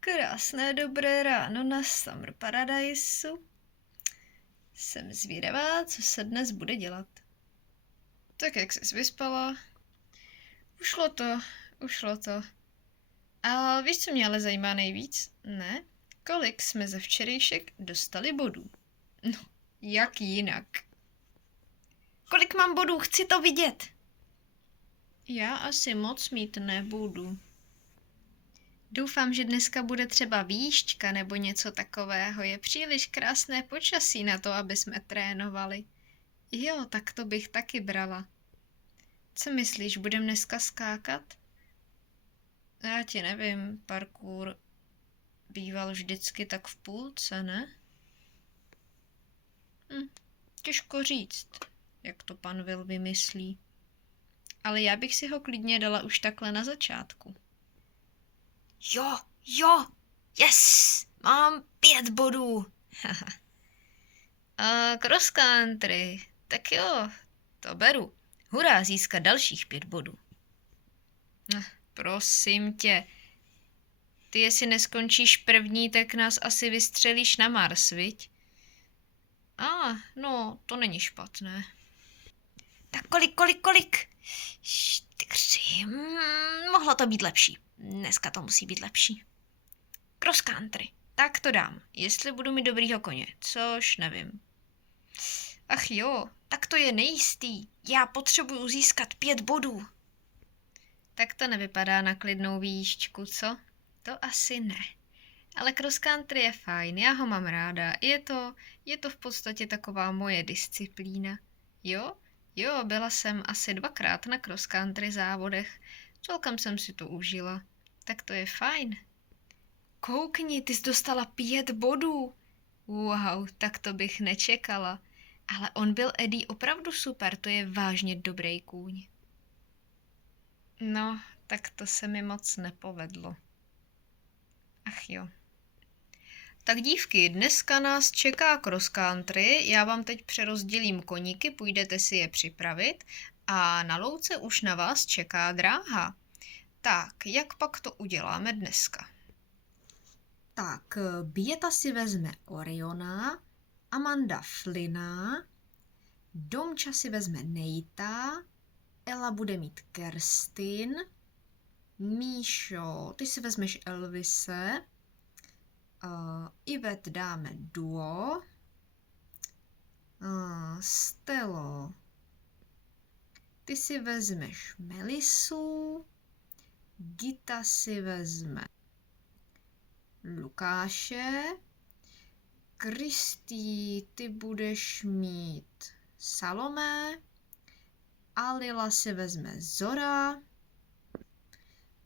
Krásné dobré ráno na Summer Paradiseu. Jsem zvědavá, co se dnes bude dělat. Tak jak jsi vyspala? Ušlo to. A víš, co mě ale zajímá nejvíc? Ne? Kolik jsme za včerejšek dostali bodů? No, jak jinak? Kolik mám bodů? Chci to vidět. Já asi moc mít nebudu. Doufám, že dneska bude třeba výšťka nebo něco takového. Je příliš krásné počasí na to, aby jsme trénovali. Jo, tak to bych taky brala. Co myslíš, budem dneska skákat? Já ti nevím, parkour býval vždycky tak v půlce, ne? Těžko říct, jak to pan Will vymyslí. Ale já bych si ho klidně dala už takhle na začátku. Jo, yes, mám 5 bodů. A cross country, tak jo, to beru. Hurá, získat dalších 5 bodů. Prosím tě, ty jestli neskončíš první, tak nás asi vystřelíš na Mars, viď? No, to není špatné. Tak kolik? 4. Mohlo to být lepší. Dneska to musí být lepší. Cross country. Tak to dám, jestli budu mít dobrýho koně, což nevím. Ach jo, tak to je nejistý. Já potřebuju získat 5 bodů. Tak to nevypadá na klidnou výšťku, co? To asi ne. Ale cross country je fajn, já ho mám ráda. Je to v podstatě taková moje disciplína. Jo, byla jsem asi 2krát na cross country závodech. Celkem jsem si to užila. Tak to je fajn. Koukni, ty jsi dostala 5 bodů. Wow, tak to bych nečekala. Ale on byl Eddie opravdu super, to je vážně dobrý kůň. No, tak to se mi moc nepovedlo. Ach jo. Tak dívky, dneska nás čeká cross country, já vám teď přerozdělím koníky, půjdete si je připravit a na louce už na vás čeká dráha. Tak, jak pak to uděláme dneska? Tak, Běta si vezme Oriona, Amanda Flynna, Domča si vezme Nejta, Ela bude mít Kerstin, Míšo, ty si vezmeš Elvise, Ivet dáme Duo, Stelo, ty si vezmeš Melisu, Gita si vezme Lukáše, Kristý, ty budeš mít Salomé, Alila si vezme Zora,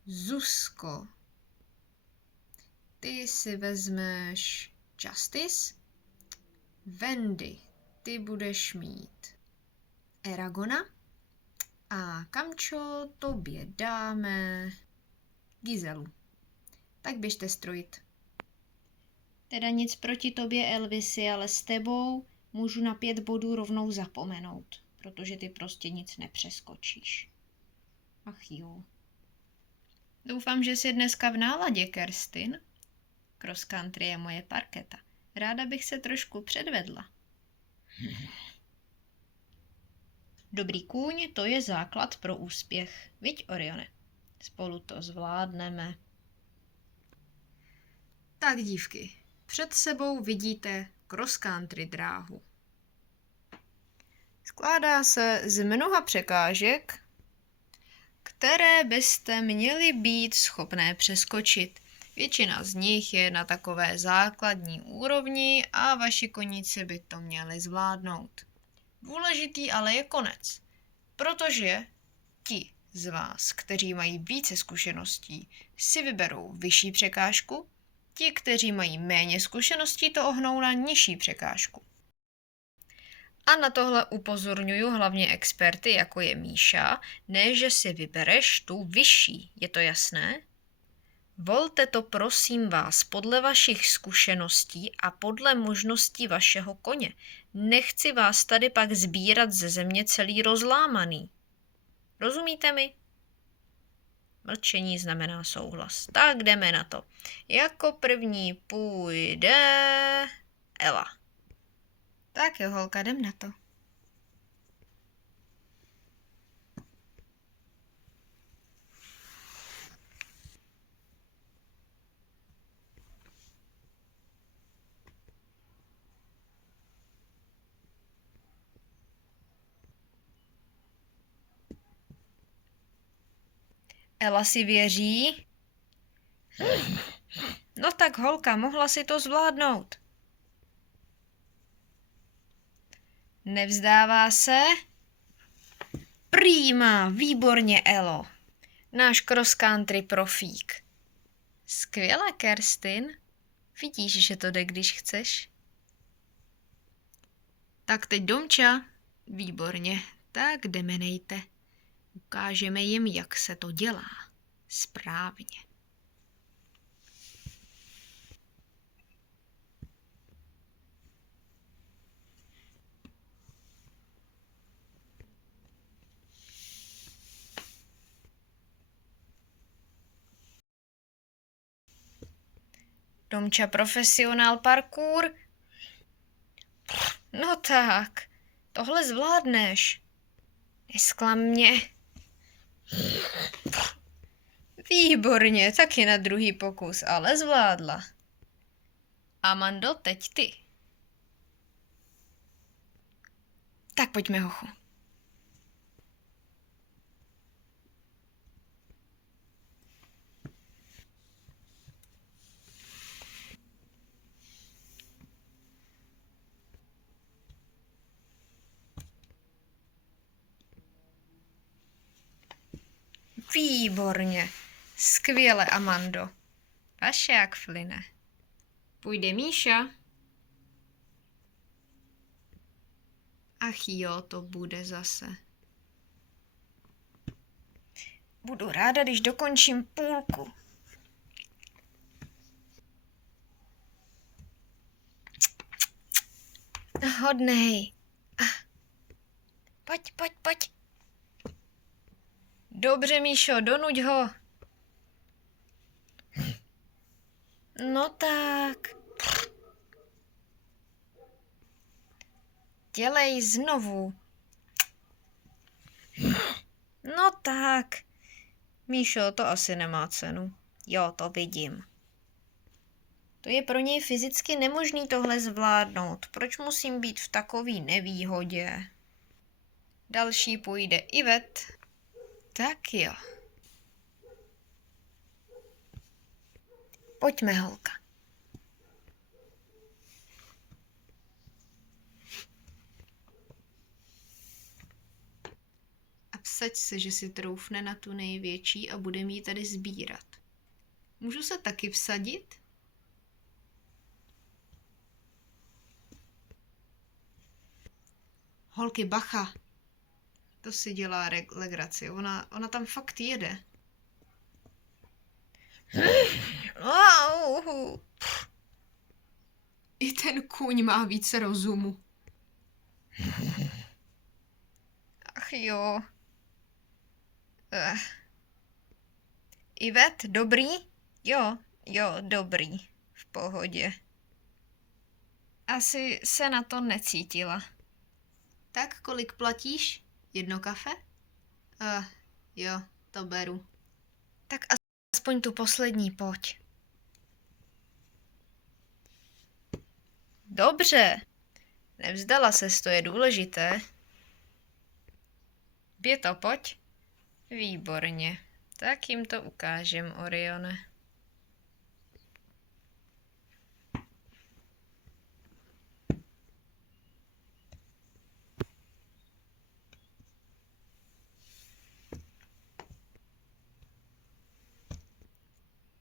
Zuzko, ty si vezmeš Justice, Wendy, ty budeš mít Eragona a Kamčo, tobě dáme Gizelu. Tak běžte strojit. Teda nic proti tobě, Elvisi, ale s tebou můžu na 5 bodů rovnou zapomenout, protože ty prostě nic nepřeskočíš. Ach jo. Doufám, že jsi dneska v náladě, Kerstin. Cross country je moje parketa. Ráda bych se trošku předvedla. Dobrý kůň, to je základ pro úspěch. Viď, Orione? Spolu to zvládneme. Tak, dívky, před sebou vidíte cross country dráhu. Skládá se z mnoha překážek, které byste měli být schopné přeskočit. Většina z nich je na takové základní úrovni a vaši koníci by to měli zvládnout. Důležitý ale je konec, protože ti z vás, kteří mají více zkušeností, si vyberou vyšší překážku, ti, kteří mají méně zkušeností, to ohnou na nižší překážku. A na tohle upozorňuju hlavně experty, jako je Míša, ne, že si vybereš tu vyšší, je to jasné? Volte to prosím vás podle vašich zkušeností a podle možností vašeho koně. Nechci vás tady pak sbírat ze země celý rozlámaný. Rozumíte mi? Mlčení znamená souhlas. Tak jdeme na to. Jako první půjde Ela. Tak jo, holka, jdem na to. Ela si věří? No tak holka, mohla si to zvládnout. Nevzdává se? Prýma, výborně, Elo. Náš cross country profík. Skvěle, Kerstin. Vidíš, že to jde, když chceš. Tak teď Domča. Výborně, tak jdeme nejte. Ukážeme jim, jak se to dělá. Správně. Domča profesionál parkour. No tak, tohle zvládneš. Nesklam mě. Výborně, taky na druhý pokus, ale zvládla. Amando, teď ty. Tak pojďme, hochu. Výborně. Skvěle, Amando. Vaše jak fline. Půjde Míša. Ach jo, to bude zase. Budu ráda, když dokončím půlku. Hodnej. Pojď, pojď, pojď. Dobře, Míšo, donuď ho. No tak. Dělej znovu. No tak. Míšo, to asi nemá cenu. Jo, to vidím. To je pro něj fyzicky nemožný tohle zvládnout. Proč musím být v takové nevýhodě? Další půjde Ivet. Tak jo. Pojďme, holka. A vsaď se, že si troufne na tu největší a budeme ji tady sbírat. Můžu se taky vsadit? Holky, bacha. To si dělá legraci. Ona tam fakt jede. I ten kůň má více rozumu. Ach jo. Ivet, dobrý? Jo, dobrý. V pohodě. Asi se na to necítila. Tak, kolik platíš? 1 kafe? Jo, to beru. Tak aspoň tu poslední, pojď. Dobře. Nevzdala ses, to je důležité. Běto, pojď. Výborně. Tak jim to ukážem, Orione.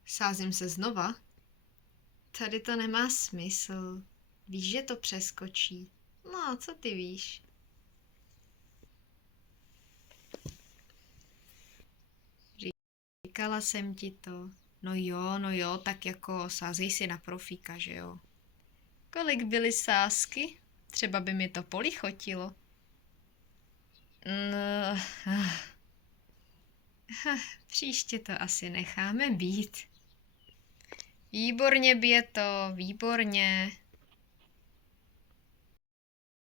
Sázím se znova. Tady to nemá smysl. Víš, že to přeskočí. No, co ty víš? Říkala jsem ti to. No jo, tak jako sázej si na profíka, že jo? Kolik byly sázky? Třeba by mi to polichotilo. No, Příště to asi necháme být. Výborně, Běto, výborně.